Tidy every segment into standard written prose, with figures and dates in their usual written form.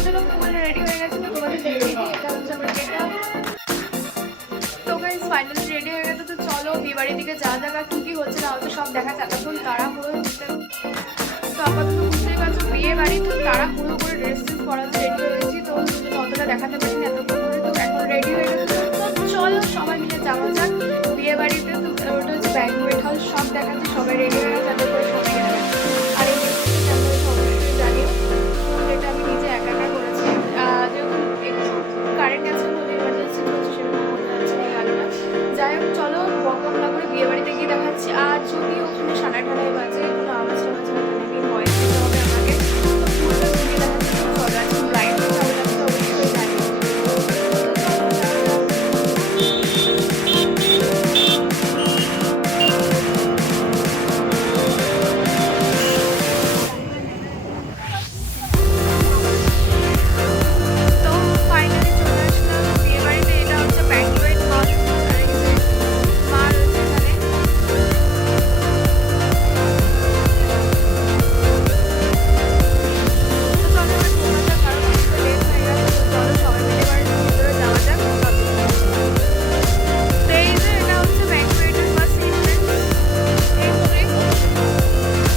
সাজানো full ready হয়ে গেছে, তো তোমাদের দেখিয়ে দিই। এটা হচ্ছে আমার গেটআপ। তো গাইস ফাইনালি রেডি হয়ে গেছে, তো চলো বিয়ে বাড়ির দিকে যা জায়গা কী কী হচ্ছে না হচ্ছে সব দেখাচ্ছে। এতক্ষণ তাড়াহুড়ো হচ্ছে, তো আপাতত বুঝতেই পারছো বিয়ে বাড়ি, তো তাড়াহুড়ো করে ড্রেস ট্রেস পরা রেডি হয়েছি, তো অতটা দেখাতে পারিনি এতক্ষণ ধরে। তো এখন রেডি হয়ে গেছে, তো চলো সবাই মিলে যাওয়া যাক বিয়ে বাড়িতে। তো ওটা হচ্ছে ব্যাঙ্কোয়েট হল, সব দেখাচ্ছি। সবাই রেডি হয়ে গেছে, যাতে করে সবাই গেলে আর এই অবশ্যই জানিও। এটা আমি নিজে একা একা করেছি, যেহেতু একটু কারেন্ট আছে বলে এমার্জেন্সি হচ্ছে, সেরকম মনে হচ্ছে গেল না। যাই হোক চলো বক বক না করে বিয়ে বাড়িতে গিয়ে দেখাচ্ছি। আর যদি ওখানে সাড়ে 8টায় বাজে কোনো আওয়াজ টাওয়াজ হয় তাহলে আমি ভয়েস দিতে হবে আমাকে। তো পুরোটা গিয়ে দেখাচ্ছি। চলো এখন লাইট কেমন লাগছে অবশ্যই জানিও। তো ফাইনালি চলে আসলাম বিয়ে বাড়িতে। এটা হচ্ছে ব্যাঙ্কোয়েট হল, আর এই যে মা রয়েছে এখানে। তো চলো এবার ঢোকা যাক, কারণ অনেকটা লেট হয়ে গেছে। তো চলো সবাই মিলে এবার ভিতরে যাওয়া যাক। তো এই যে এটা হচ্ছে ব্যাঙ্কোয়েটের ফার্স্ট এন্ট্রি,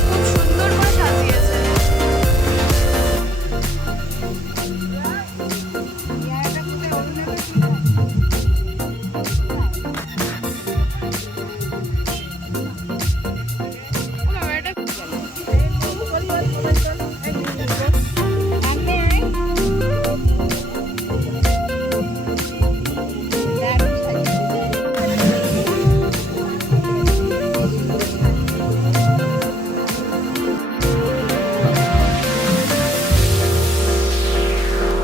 খুব সুন্দর করে সাজিয়েছে। ও বাবা, এটা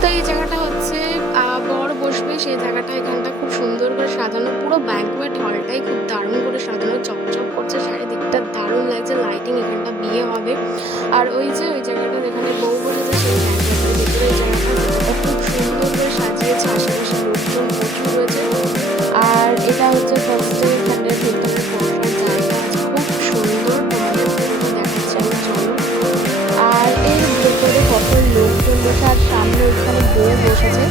তো এই জায়গাটা হচ্ছে বর বসবে সেই জায়গাটা। এখানটা খুব সুন্দর করে সাজানো, পুরো ব্যাঙ্কোয়েট হলটাই খুব দারুণ করে সাজানো, চকচক করছে, চারিদিকটা দারুণ লাগছে লাইটিং। এখানটা বিয়ে হবে, আর ওই যে ওই জায়গাটা যেখানে বউ বসেছে সেই ব্যাঙ্কোয়েটের ভিতরে এই জায়গাটা খুব সুন্দর করে সাজিয়েছে। আশেপাশে লোকজন প্রচুর রয়েছে। আর এটা হচ্ছে ফার্স্টে এখানের ভেতরে বসার জায়গা আছে, খুব সুন্দর। তোমাদের পুরোটা দেখাচ্ছি আমি, চলো। আর এর ভেতরে কত লোকজন বসে, আর সামনে ওইখানে বউ বসেছে।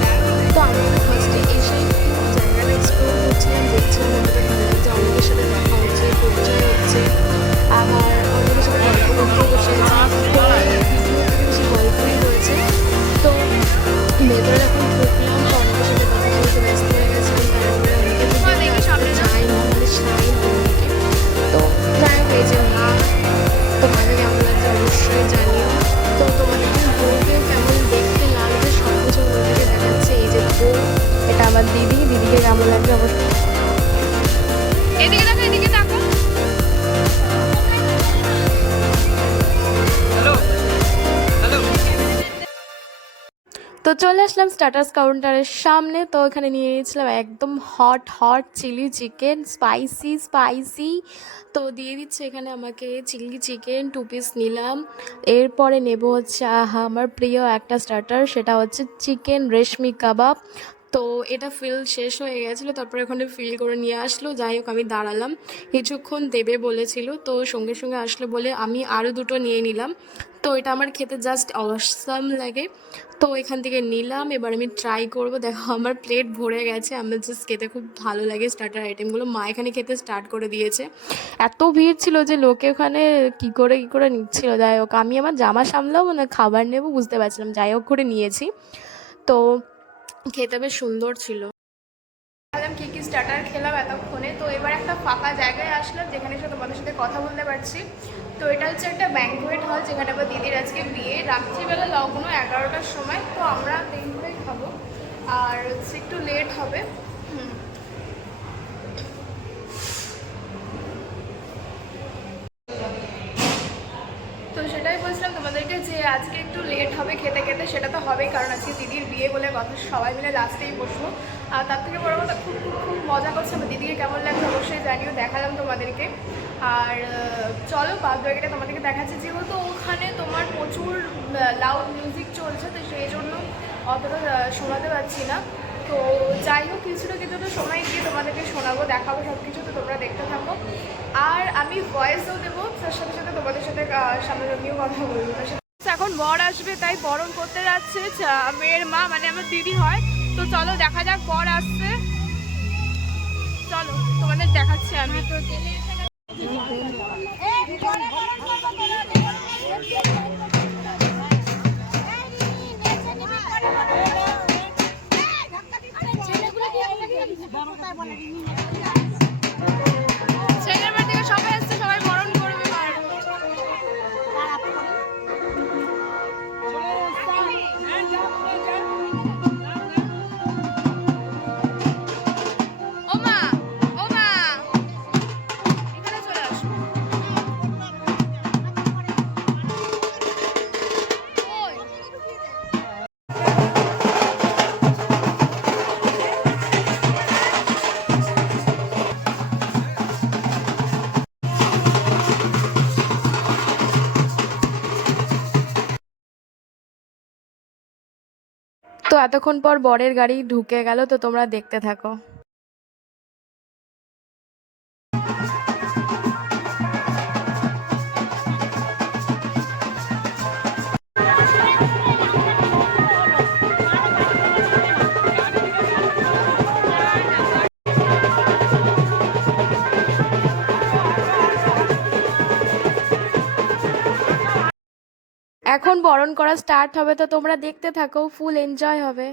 তো আমি ফার্স্টে এসেই পুরো জায়গাটা এক্সপ্লোর করছিলাম, দেখছিলাম অনেকটা ভালো লাগছে। অনেকের সাথে দেখা হচ্ছে, পরিচয় হচ্ছে, আবার অনেকের সাথে গল্প করতেও বসে গেছি। তো ভিডিও থেকে বেশি গল্পই হয়েছে। তো ভেতরে এখন ঢুকলাম, তো অনেকের সাথে কথা বলতে ব্যস্ত হয়ে গেছিলাম। তারপরে অনেকে সামনে যাই না মানে সাই অনেকে। তো যাই হোক এই যে মা, তোমাদের কেমন লাগছে অবশ্যই জানিও। তো তোমাদেরকে বউকে কেমন দেখতে লাগছে সব কিছু ওদেরকে দেখাচ্ছে। এই যে বউ, এটা আমার দিদি, দিদিকে কেমন লাগছে অবশ্যই। এদিকে দেখো, এদিকে দেখো। তো চলে আসলাম স্টার্টার্স কাউন্টারের সামনে। তো এখানে নিয়ে নিয়েছিলাম একদম hot hot chilli chicken, spicy spicy. তো দিয়ে দিচ্ছে এখানে আমাকে চিলি চিকেন 2 পিস নিলাম। এরপরে নেব হচ্ছে আমার প্রিয় একটা স্টার্টার, সেটা হচ্ছে চিকেন রেশমি কাবাব। তো এটা ফিল শেষ হয়ে গেছিলো, তারপরে ওখানে ফিল করে নিয়ে আসলো। যাই হোক আমি দাঁড়ালাম, কিছুক্ষণ দেবে বলেছিল, তো সঙ্গে সঙ্গে আসলো বলে আমি আরও দুটো নিয়ে নিলাম। তো এটা আমার খেতে জাস্ট অসাম লাগে। তো এখান থেকে নিলাম, এবার আমি ট্রাই করব। দেখো আমার প্লেট ভরে গেছে, আমার জাস্ট খেতে খুব ভালো লাগে স্টার্টার আইটেমগুলো। মা এখানে খেতে স্টার্ট করে দিয়েছে। এত ভিড় ছিল যে লোকে ওখানে কী করে নিচ্ছিল। যাই হোক আমি আমার জামা সামলাবো না খাবার নেবো বুঝতে পারছিলাম, যাই হোক করে নিয়েছি। তো খেতে বেশ সুন্দর ছিল। ভাবলাম কী কী স্টার্টার খেলাম এতক্ষণে। তো এবার একটা ফাঁকা জায়গায় আসলাম যেখানে এসে তোমাদের সাথে কথা বলতে পারছি। তো এটা হচ্ছে একটা ব্যাঙ্কোয়েট হল, যেখানে আবার দিদির আজকে বিয়ে। রাত্রিবেলা লগ্ন 11টার সময়। তো আমরা তিনটাই খাবো, আর হচ্ছে একটু লেট হবে। তো সেটাই বলছিলাম তোমাদেরকে যে আজকে একটু লেট হবে খেতে খেতে। সেটা তো হবেই, কারণ আজকে দিদির বিয়ে বলে কথা, সবাই মিলে লাস্টেই বসবো। আর তার থেকে বড় কথা খুব খুব খুব মজা করছে। আমার দিদিকে কেমন লাগছে অবশ্যই জানিও, দেখালাম তোমাদেরকে। আর চলো বাদ বাকিটা তোমাদেরকে দেখাচ্ছি। যেহেতু ওখানে তোমার প্রচুর লাউড মিউজিক চলছে, তো সেই জন্য অতটা শোনাতে পারছি না। তো যাই হোক কিছুটা সময় দিয়ে তোমাদেরকে শোনাবো, দেখাবো সব কিছু। তো তোমরা দেখতে থাকো, আর আমি ভয়েসও দেবো, তার সাথে সাথে তোমাদের সাথে সামনাসামনিও কথা বলবো। এখন বর আসবে তাই বরণ করতে যাচ্ছে মেয়ের মা, মানে আমার দিদি হয়। তো চলো দেখা যাক, বর আসছে, চলো তোমাদের দেখাচ্ছি আমি। ছেলের বাড়ি থেকে সবাই আসছে, সবাই বরণ করবে। ও মা, ও মা, এখানে চলে আসো। তো এতক্ষণ পর বরের গাড়ি ঢুকে গেল, তো তোমরা দেখতে থাকো। এখন বরণ করা স্টার্ট হবে, তো তোমরা দেখতে থাকো, ফুল এনজয় হবে।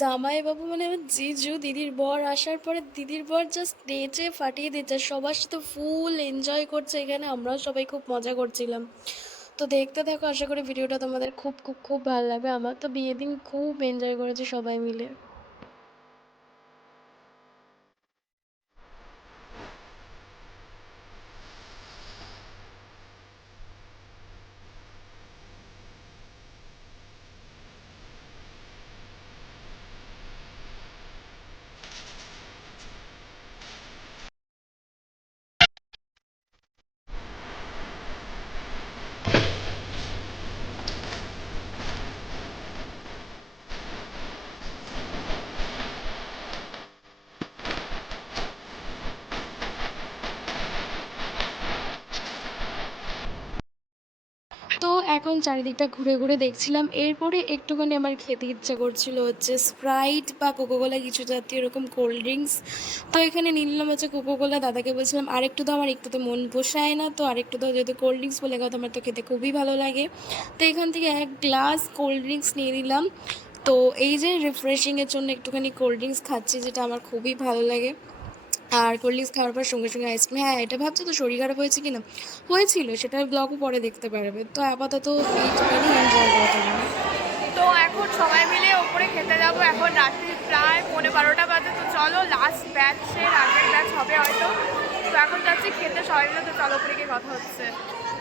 জামাইবাবু মানে আমার জিজু, দিদির বর আসার পরে দিদির বর জাস্ট নেচে ফাটিয়ে দিচ্ছে, সবার সাথে ফুল এনজয় করছে এখানে, আমরাও সবাই খুব মজা করছিলাম। তো দেখতে থাকো, আশা করি ভিডিওটা তোমাদের খুব খুব খুব ভালো লাগবে। আমার তো বিয়ের দিন খুব এনজয় করেছি সবাই মিলে। তো এখন চারিদিকটা ঘুরে ঘুরে দেখছিলাম, এরপরে একটুখানি আমার খেতে ইচ্ছা করছিল হচ্ছে স্প্রাইট বা কোকোকোলা কিছু জাতীয় এরকম কোল্ড ড্রিঙ্কস। তো এখানে নিলাম হচ্ছে কোকোকোলা, দাদাকে বলছিলাম আরেকটু দাও, আমার একটু তো মন পোষায় না, তো আরেকটু দাও, যেহেতু কোল্ড ড্রিঙ্কস বলে কথা আমার তো খেতে খুবই ভালো লাগে। তো এখান থেকে এক গ্লাস কোল্ড ড্রিঙ্কস নিয়ে নিলাম। তো এই যে রিফ্রেশিংয়ের জন্য একটুখানি কোল্ড ড্রিঙ্কস খাচ্ছি, যেটা আমার খুবই ভালো লাগে। আর কোল্ড ড্রিঙ্কস খাওয়ার পর সঙ্গে সঙ্গে আইসক্রিম। হ্যাঁ, এটা ভাবছো তো শরীর খারাপ হয়েছে কি না, হয়েছিল, সেটার ব্লগও পরে দেখতে পারবে। তো আপাতত এইটুখানি এনজয় করতে পারবে। তো এখন সবাই মিলে ওপরে খেতে যাবো, এখন রাত্রি প্রায় 11:30 বাজে। তো চলো, লাস্ট ব্যাচের আগের ব্যাচ হবে হয়তো। তো এখন যাচ্ছি খেতে সবাই মিলে, তো চলো ওপরে গিয়ে কথা হচ্ছে,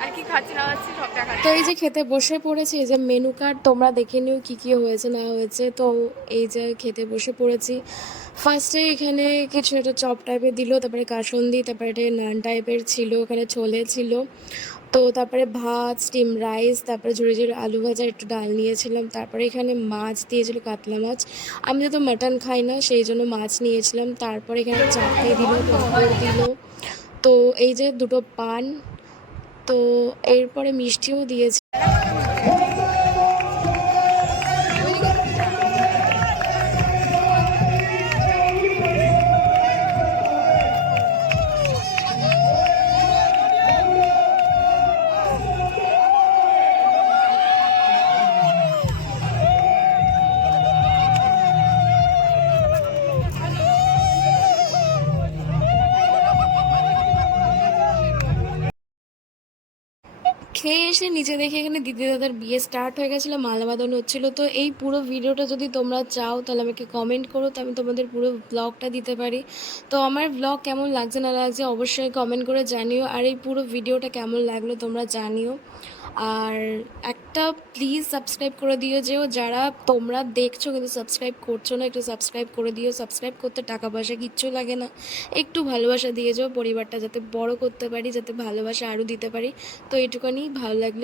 আর কি খাচ্ছি না খাচ্ছি সব দেখা। তো এই যে খেতে বসে পড়েছি, এই যে মেনু কার্ড তোমরা দেখে নিও কী কী হয়েছে না হয়েছে। তো এই যে খেতে বসে পড়েছি, ফার্স্টে এখানে কিছু একটা চপ টাইপের দিল, তারপরে কাসুন্দি, তারপরে এটা নান টাইপের ছিল, ওখানে ছোলে ছিল, তো তারপরে ভাত, স্টিম রাইস, তারপরে ঝুড়ি ঝুড়ি আলু ভাজা, একটু ডাল নিয়েছিলাম। তারপরে এখানে মাছ দিয়েছিল, কাতলা মাছ। আমি যেহেতু মাটন খাই না সেই জন্য মাছ নিয়েছিলাম। তারপরে এখানে চাটনি দিল, পাঁপড় দিল। তো এই যে দুটো পান, তো এরপরে মিষ্টিও দিয়েছে। খেয়ে এসে নিচে দেখি এখানে দিদি দাদার বিয়ে স্টার্ট হয়ে গেছিলো, মালা বাঁধানো হচ্ছিলো। তো এই পুরো ভিডিওটা যদি তোমরা চাও তাহলে আমাকে কমেন্ট করো, তো আমি তোমাদের পুরো ব্লগটা দিতে পারি। তো আমার ব্লগ কেমন লাগছে না লাগছে অবশ্যই কমেন্ট করে জানিও, আর এই পুরো ভিডিওটা কেমন লাগলো তোমরা জানিও। আর একটা প্লিজ সাবস্ক্রাইব করে দিও, যেও যারা তোমরা দেখছো কিন্তু সাবস্ক্রাইব করছো না, একটু সাবস্ক্রাইব করে দিও। সাবস্ক্রাইব করতে টাকা পয়সা কিচ্ছু লাগে না, একটু ভালোবাসা দিয়ে যাও, পরিবারটা যাতে বড় করতে পারি, যাতে ভালোবাসা আরও দিতে পারি। তো এইটুখানি, ভালো লাগলে